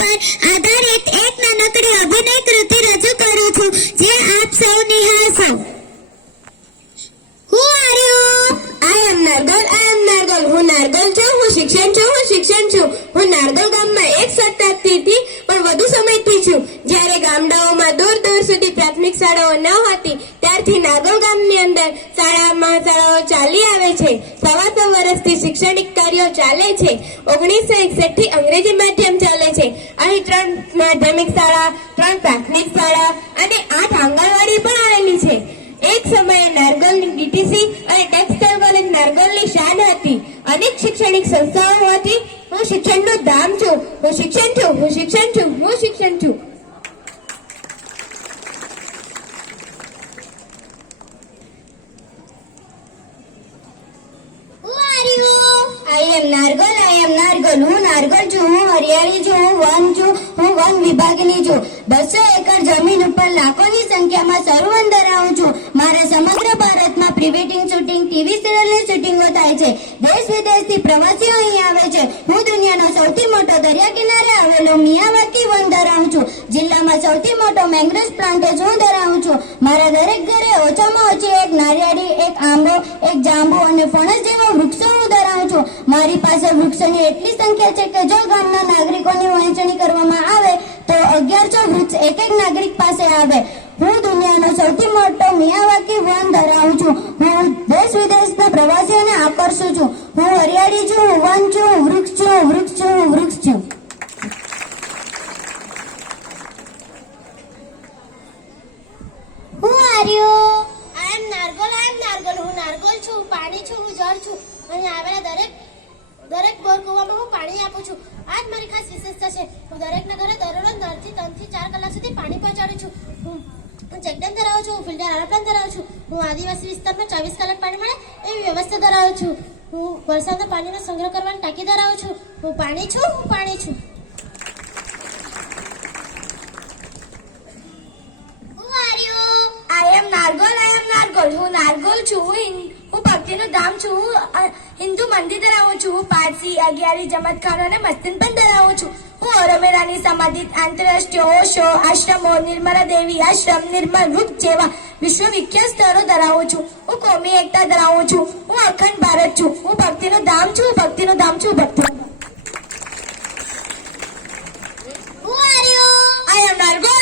પર આધારિત એક નાનકડી અભિનય કૃતિ રજૂ કરું છું, જે આપ સૌ નિહાળશો. Who are you? I am Nargol. હું નારગોલ છું. હું શિક્ષણ છું. હું નારગોલ ગામમાં એક સપ્તાહથી પણ વધુ સમયથી છું. જ્યારે ગામડાઓમાં દૂર સુધી પ્રાથમિક શાળાઓ ન હતી, ત્યારથી નારગોલ ગામની અંદર શાળાઓ ચાલી આવે છે. સવા વર્ષથી શૈક્ષણિક કાર્યો ચાલે છે. 1961 થી અંગ્રેજી માધ્યમ ચાલે છે. અહીં 3 માધ્યમિક શાળા, 3 પ્રાથમિક શાળા અને 8 આંગણવાડી પણ આવેલી છે. એક સમયે નારગોલની ડીટીસી અને ટેક્સટાઇલ કોલેજ નારગોલની શાન હતી. અનેક શૈક્ષણિક સંસ્થાઓ હતી. હું શિક્ષણનું ધામ છું. હું શિક્ષણ છું. Who are you? I am Nargol. હું નારગોલ છું. હું હરિયાળી છું. હું વન છું. હું વન વિભાગની છું. 200 એકર જમીન ઉપર લાખોની સંખ્યામાં સરોવર ધરાવું છું. મારા સમગ્ર ભારતમાં પ્રી વેડિંગ શૂટિંગ, ટીવી સિરિયલની શૂટિંગો થાય છે. દેશ વિદેશથી પ્રવાસીઓ અહીં આવે છે. હું દુનિયાનો સૌથી મોટો દરિયા કિનારે આવેલો મિયાવાકી વન ધરાવું છું. જિલ્લામાં સૌથી મોટો મેંગ્રોવ પ્લાન્ટેજ હું ધરાવું છું. મારા દરેક ઘરે ઓછામાં ઓછી એક નારિયેળી, એક આંબો, એક જાંબુ અને ફણસ જેવા વૃક્ષો હું ધરાવું છું. મારી પાસે વૃક્ષોની એટલી સંખ્યા છે કે જો ગામના નાગરિકોની વહેંચણી કરવામાં આવે તો 1100 વૃક્ષ એક નાગરિક પાસે આવે. હું દુનિયાનો સૌથી મોટો મિયાવાકી વન ધરાવું છું. હું દેશ વિદેશના પ્રવાસીઓને આકર્ષું છું. હું હરિયાળી છું. હું વન છું. હું વૃક્ષ છું. Who are you? I am Nargol. હું નારગોલ છું. હું પાણી છું. હું જળ છું. અહીં આવેલા દરેક બોર કૂવામાં હું પાણી આપું છું. આ જ મારી ખાસ વિશેષતા છે. હું દરેકના ઘરે દરરોજ 3 થી 4 કલાક સુધી પાણી પહોંચાડું છું. હું ચેકડેમ ધરાવું છું. હું ફિલ્ટર આરોપ્લાન ધરાવું છું. હું આદિવાસી વિસ્તારમાં 24 કલાક પાણી મળે એવી વ્યવસ્થા ધરાવું છું. હું વરસાદના પાણીનો સંગ્રહ કરવાની ટાંકી ધરાવું છું. હું પાણી છું. Who are you? I am Nargol. હું નારગોલ છું. હું ભક્તિનું ધામ છું. હું હિન્દુ મંદિર ધરાવું છું. હું પારસી, અગિયારી, જમતખાનો અને મસ્તિન પણ ધરાવું છું. હું ઓરોમેરાની સમાધિ, આંતરરાષ્ટ્રીય ઓશો આશ્રમો, નિર્મલા દેવી આશ્રમ, નિર્મલ વૃક્ષ જેવા વિશ્વવિખ્યાત સ્થળો ધરાવું છું. હું કોમી એકતા ધરાવું છું. હું અખંડ ભારત છું. હું ભક્તિનું ધામ છું. Who are you? I am Nargol.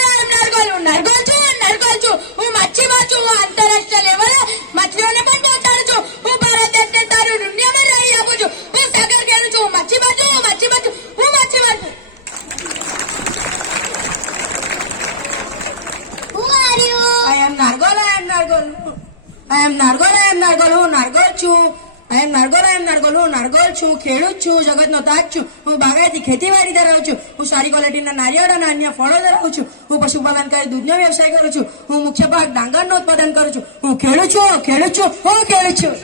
હું નારગોલ છું. હું માછીમાર છું. હું આંતરરાષ્ટ્રીય લેવલે માછલીઓને પણ પહોંચાડું છું. હું ભારત દેશને તારું દુનિયામાં લઈ આપું છું. હું સાગર ખેડું છું. હું માછીમાર છું. Who are you? I am Nargol. હું નારગોલ છું. ખેડૂત છું. જગતનો તાજ છું. હું બાગાયતી ખેતીવાડી ધરાવું છું. હું સારી ક્વોલિટીના નારિયેળ અને અન્ય ફળો ધરાવું છું. હું પશુપાલન કરી દૂધનો વ્યવસાય કરું છું. હું મુખ્ય પાક ડાંગરનું ઉત્પાદન કરું છું. હું ખેડૂત છું.